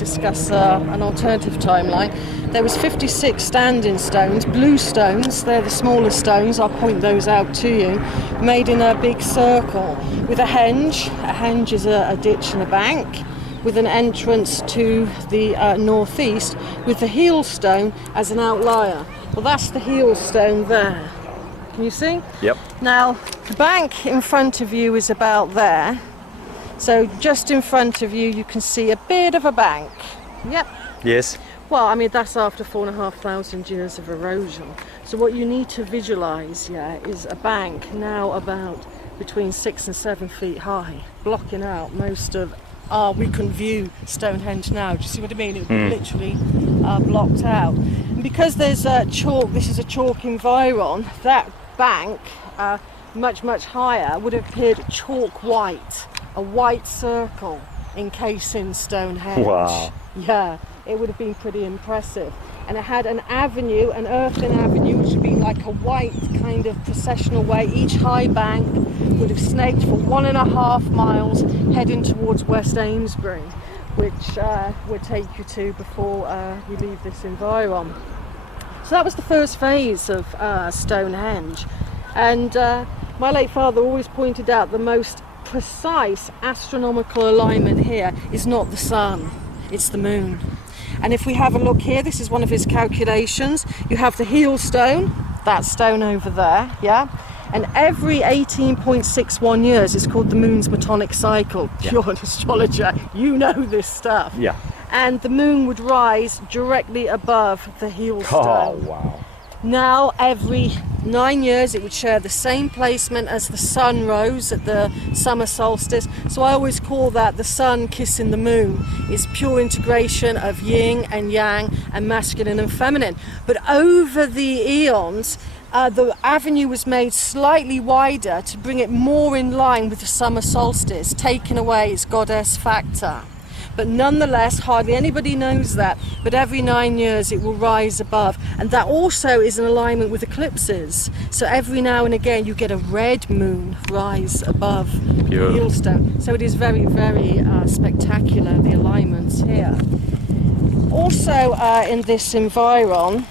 discuss an alternative timeline. There was 56 standing stones, blue stones, they're the smaller stones, I'll point those out to you, made in a big circle with a henge. A henge is a ditch and a bank, with an entrance to the northeast, with the heel stone as an outlier. Well, that's the heel stone there. Can you see? Yep. Now, the bank in front of you is about there. So just in front of you, you can see a bit of a bank. Yep. Yes. Well, I mean, that's after 4,500 years of erosion. So what you need to visualise, is a bank now about between 6 and 7 feet high, blocking out most of we can view Stonehenge now. Do you see what I mean? It would be literally blocked out. And because there's chalk, this is a chalk environ, that bank, much, much higher, would have appeared chalk white, a white circle encasing Stonehenge. Wow. Yeah, it would have been pretty impressive. And it had an avenue, an earthen avenue, which would be like a white kind of processional way. Each high bank would have snaked for 1.5 miles, heading towards West Amesbury, which we'll take you to before we leave this environ. So that was the first phase of Stonehenge. And my late father always pointed out the most precise astronomical alignment here is not the sun, it's the moon. And if we have a look here, this is one of his calculations. You have the heel stone, that stone over there, yeah? And every 18.61 years is called the moon's metonic cycle. Yeah. You're an astrologer, you know this stuff. Yeah. And the moon would rise directly above the heel stone. Oh, wow. Now, every 9 years, it would share the same placement as the sun rose at the summer solstice. So I always call that the sun kissing the moon. It's pure integration of yin and yang and masculine and feminine. But over the eons, the avenue was made slightly wider to bring it more in line with the summer solstice, taking away its goddess factor. But nonetheless, hardly anybody knows that, but every 9 years it will rise above. And that also is in alignment with eclipses. So every now and again you get a red moon rise above the heel stone. So it is very, very spectacular, the alignments here. Also in this environ,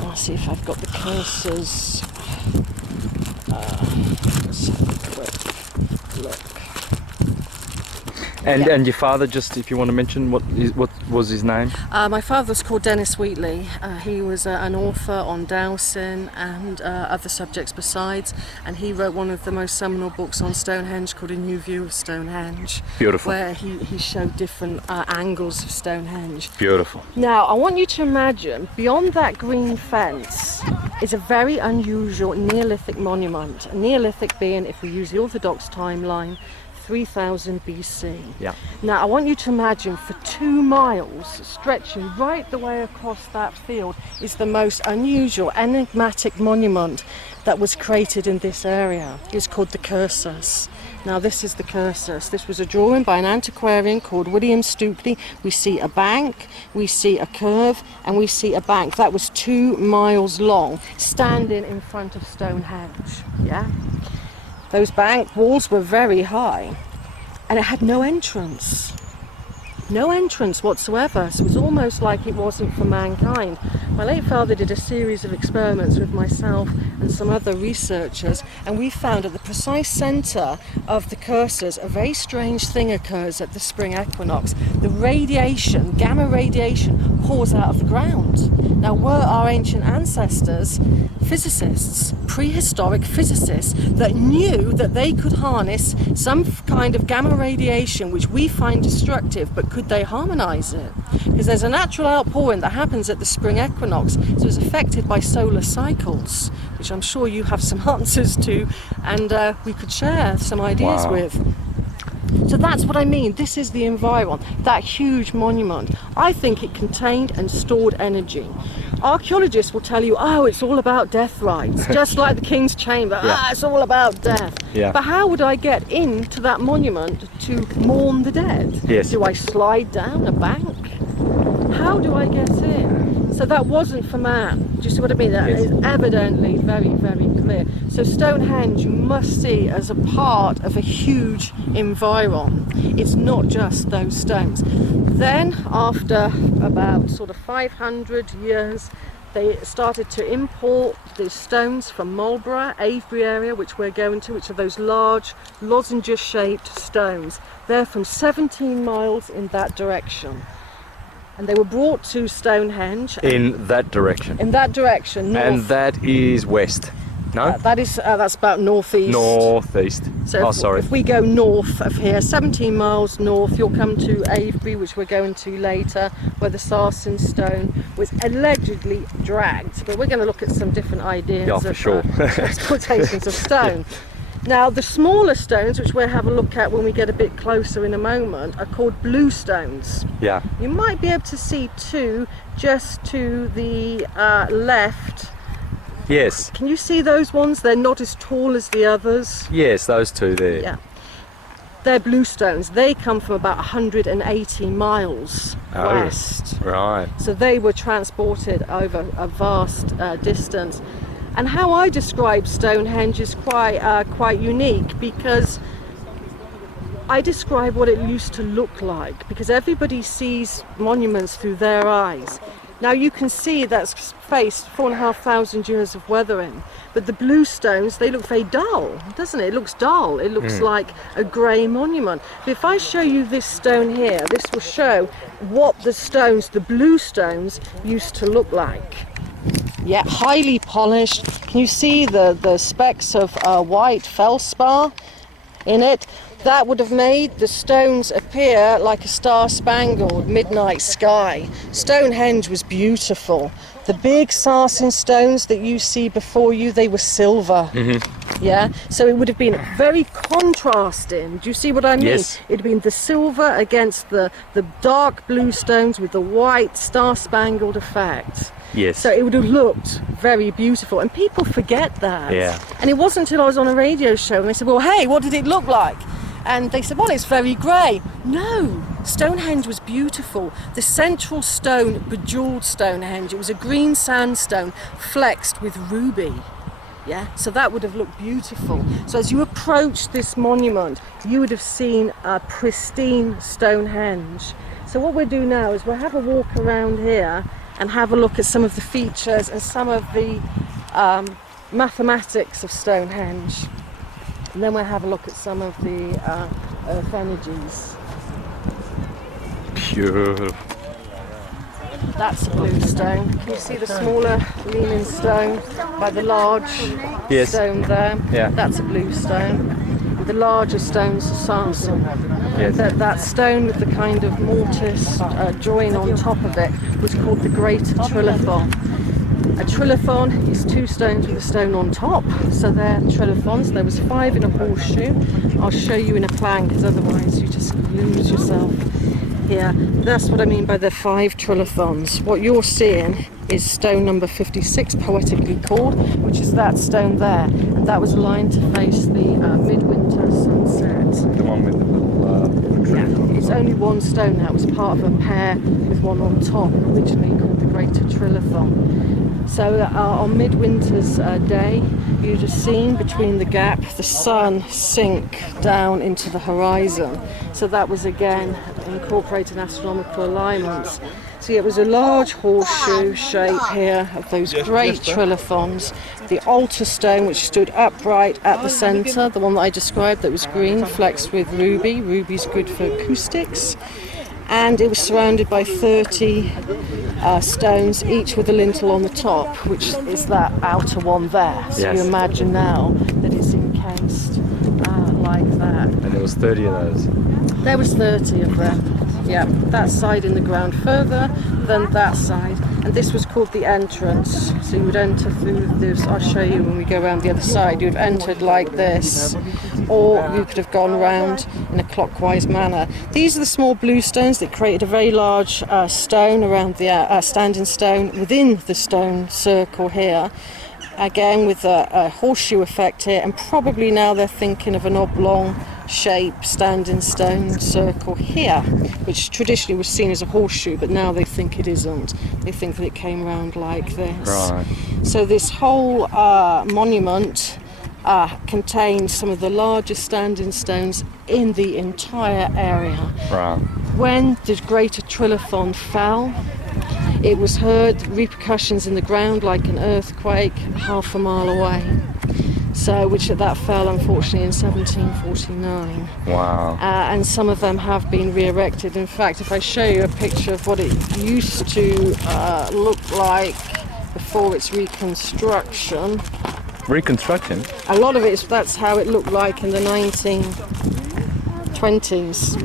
I'll see if I've got the cursors. Let's have a quick look. And your father, just if you want to mention, what was his name? My father was called J Wheatley. He was an author on dowsing and other subjects besides, and he wrote one of the most seminal books on Stonehenge called A New View of Stonehenge. Beautiful. Where he showed different angles of Stonehenge. Beautiful. Now, I want you to imagine, beyond that green fence is a very unusual Neolithic monument. A Neolithic being, if we use the Orthodox timeline, 3000 BC. Yeah. Now I want you to imagine for 2 miles, stretching right the way across that field, is the most unusual, enigmatic monument that was created in this area. It's called the Cursus. Now this is the Cursus. This was a drawing by an antiquarian called William Stukely. We see a bank, we see a curve, and we see a bank that was 2 miles long, standing in front of Stonehenge. Yeah. Those bank walls were very high, and it had no entrance whatsoever. So it was almost like it wasn't for mankind. My late father did a series of experiments with myself and some other researchers, and we found at the precise centre of the Cursus a very strange thing occurs at the spring equinox. The radiation, gamma radiation, pours out of the ground. Now, were our ancient ancestors physicists, prehistoric physicists, that knew that they could harness some kind of gamma radiation which we find destructive, but could they harmonise it? Because there's a natural outpouring that happens at the spring equinox, so it's affected by solar cycles, which I'm sure you have some answers to, and we could share some ideas with. So that's what I mean. This is the environ, that huge monument. I think it contained and stored energy. Archaeologists will tell you, oh, it's all about death rites, just like the King's Chamber. Yeah. It's all about death. Yeah. But how would I get into that monument to mourn the dead? Yes. Do I slide down a bank? How do I get in? So that wasn't for man. Do you see what I mean? That is evidently very, very clear. So Stonehenge you must see as a part of a huge environ. It's not just those stones. Then after about sort of 500 years, they started to import the stones from Marlborough, Avebury area, which we're going to, which are those large lozenge-shaped stones. They're from 17 miles in that direction. And they were brought to Stonehenge. In that direction. In that direction, north. And that is west. No? That's about northeast. Northeast. So sorry. If we go north of here, 17 miles north, you'll come to Avebury, which we're going to later, where the Sarsen stone was allegedly dragged. But we're going to look at some different ideas for of sure. transportations of stone. Now, the smaller stones, which we'll have a look at when we get a bit closer in a moment, are called blue stones. Yeah. You might be able to see two just to the left. Yes. Can you see those ones? They're not as tall as the others. Yes, those two there. Yeah. They're blue stones. They come from about 180 miles west. Right. So they were transported over a vast distance. And how I describe Stonehenge is quite unique, because I describe what it used to look like, because everybody sees monuments through their eyes. Now you can see that's faced 4,500 years of weathering, but the blue stones, they look very dull, doesn't it? It looks dull. It looks like a grey monument. But if I show you this stone here, this will show what the stones, the blue stones, used to look like. Yeah, highly polished. Can you see the specks of white feldspar in it? That would have made the stones appear like a star-spangled midnight sky. Stonehenge was beautiful. The big Sarsen stones that you see before you, they were silver. Mm-hmm. Yeah, so it would have been very contrasting. Do you see what I mean? Yes. It'd been the silver against the dark blue stones with the white star-spangled effect. Yes. So it would have looked very beautiful, and people forget that. Yeah. And it wasn't until I was on a radio show and they said, well, hey, what did it look like? And they said, well, it's very grey. No, Stonehenge was beautiful. The central stone, bejewelled Stonehenge, it was a green sandstone flexed with ruby. Yeah, so that would have looked beautiful. So as you approach this monument, you would have seen a pristine Stonehenge. So what we'll do now is we'll have a walk around here and have a look at some of the features and some of the mathematics of Stonehenge. And then we'll have a look at some of the earth energies. Beautiful. That's a blue stone. Can you see the smaller leaning stone by the large stone there? Yeah. That's a blue stone. And the larger stones are Santos. Yes. That stone with the kind of mortise join on top of it was called the Greater Trilithon. A trilithon is two stones with a stone on top, so they're trilithons. There was 5 in a horseshoe. I'll show you in a plan, because otherwise you just lose yourself here. That's what I mean by the 5 trilithons. What you're seeing is stone number 56, poetically called, which is that stone there, and that was aligned to face the midwinter sunset. The one with the little Yeah, it's only one stone now. It was part of a pair with one on top, originally called the Greater Trilithon. So on Midwinter's Day, you'd have seen between the gap the sun sink down into the horizon. So that was again incorporating astronomical alignments. So it was a large horseshoe shape here of those great trilithons. The altar stone, which stood upright at the centre, the one that I described that was green, flexed with ruby. Ruby's good for acoustics. And it was surrounded by 30 stones, each with a lintel on the top, which is that outer one there. So you imagine now that it's encased like that. And there was 30 of those. There was 30 of them. Yeah, that side in the ground further than that side. And this was called the entrance. So you would enter through this. I'll show you when we go around the other side. You'd have entered like this, or you could have gone round in a clockwise manner. These are the small blue stones that created a very large stone around the standing stone within the stone circle here. again with a horseshoe effect here, and probably now they're thinking of an oblong shape standing stone circle here, which traditionally was seen as a horseshoe, but now they think it isn't. They think that it came round like this. Right. So this whole monument contains some of the largest standing stones in the entire area. Right. When the Greater Trilithon fell, it was heard repercussions in the ground like an earthquake half a mile away. So, that fell unfortunately in 1749. Wow. And some of them have been re-erected. In fact, if I show you a picture of what it used to look like before its reconstruction. Reconstruction? A lot of that's how it looked like in the 1920s.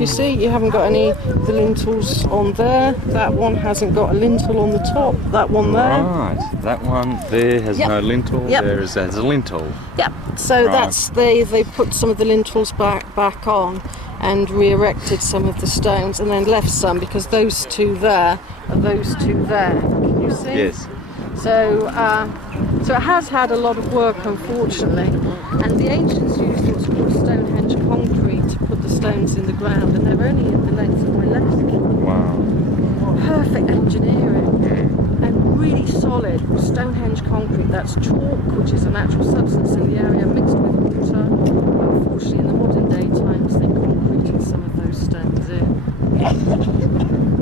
You see, you haven't got the lintels on there. That one hasn't got a lintel on the top. That one there. Right. That one there has no lintel. Yep. There has a lintel. Yep. So Right. that's they put some of the lintels back on and re-erected some of the stones, and then left some because those two there are those two there. Can you see? Yes. So it has had a lot of work, unfortunately, and the ancients used what's called Stonehenge concrete to put the stones in the ground, and they're only in the length of my left. Wow. Perfect engineering and really solid Stonehenge concrete. That's chalk, which is a natural substance in the area, mixed with water. Unfortunately, in the modern day times, they concreted some of those stones in.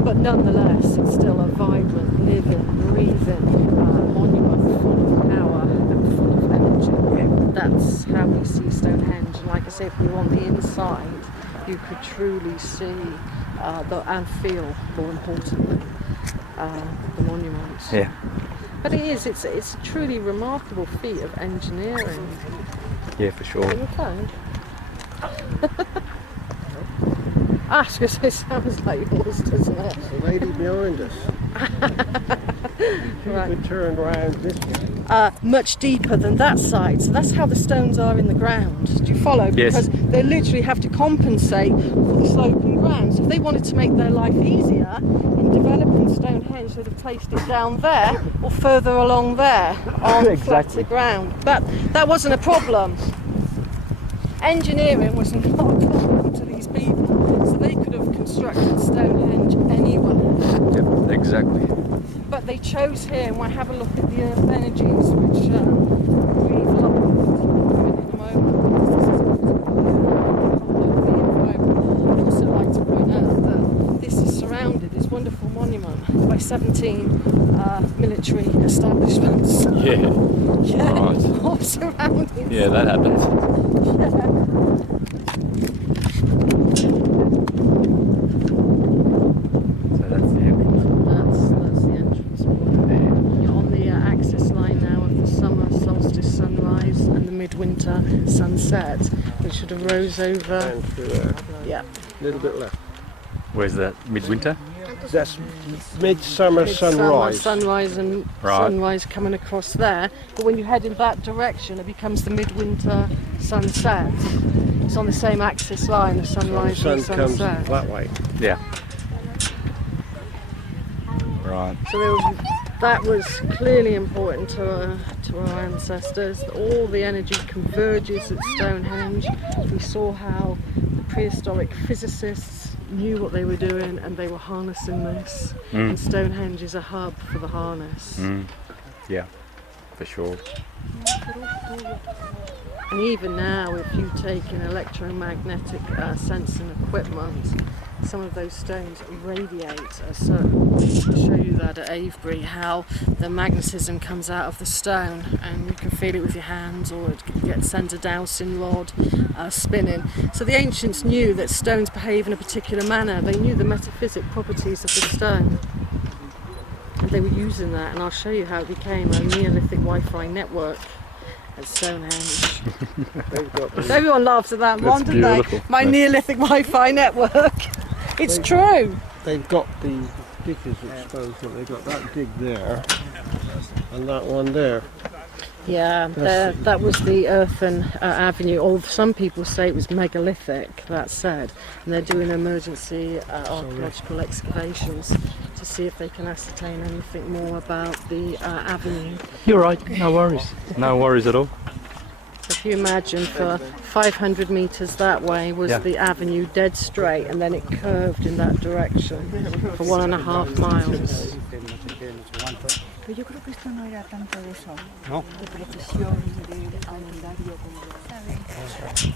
But nonetheless, it's still a vibrant, living, breathing monument full of power and full of energy. That's how we see Stonehenge. And like I say, if we were on the inside, you could truly see and feel, more importantly, the monument. Yeah. But it's a truly remarkable feat of engineering. Yeah, for sure. On your phone? I was going to say, it sounds like yours, doesn't it? The lady behind us. Right. We turned round this way. Much deeper than that side. So that's how the stones are in the ground. Do you follow? Yes. Because they literally have to compensate for the sloping ground. So if they wanted to make their life easier in developing Stonehenge, they'd have placed it down there or further along there on Exactly. flatter ground. But that wasn't a problem. Engineering was not a problem to these people, so they could have constructed Stonehenge anywhere. Yep, exactly. But they chose here, and we'll have a look at the earth energies, which we've looked at in a moment. I'd also like to point out that this is surrounded, this wonderful monument, by 17 military establishments. Yeah. Yeah, Right. all surrounding. Yeah, that happens. So that's the entrance. That's the entrance point. You're on the axis line now of the summer solstice sunrise and the midwinter sunset, which should have rose over. And through there. Yeah. A little bit left. Where's that? Midwinter? That's midsummer sunrise. Sunrise and Right. sunrise coming across there. But when you head in that direction, it becomes the midwinter sunset. It's on the same axis line of The sunrise sun and comes sunset. that way. Yeah. Right. So that was clearly important to our ancestors. All the energy converges at Stonehenge. We saw how the prehistoric physicists knew what they were doing and they were harnessing this. And Stonehenge is a hub for the harness. Yeah, for sure. And even now, if you take an electromagnetic sensing equipment, some of those stones radiate a certain. I'll show you that at Avebury, how the magnetism comes out of the stone, and you can feel it with your hands, or it gets sent a dowsing rod spinning. So the ancients knew that stones behave in a particular manner. They knew the metaphysic properties of the stone, and they were using that. And I'll show you how it became a Neolithic Wi-Fi network at Stonehenge. They've got the, Everyone laughs at that one, don't beautiful. they? My Neolithic Wi-Fi network. It's true. they've got the diggers exposed. They've got that dig there and that one there. Yeah, that was the earthen avenue. Or some people say it was megalithic, that said. And they're doing emergency archaeological excavations to see if they can ascertain anything more about the avenue. You're right, no worries. No worries at all. If you imagine for 500 metres that way was Yeah. the avenue dead straight, and then it curved in that direction for 1.5 miles. Pero yo creo que esto no era tanto de eso, No. de precisión, de calendario como... ¿sabes?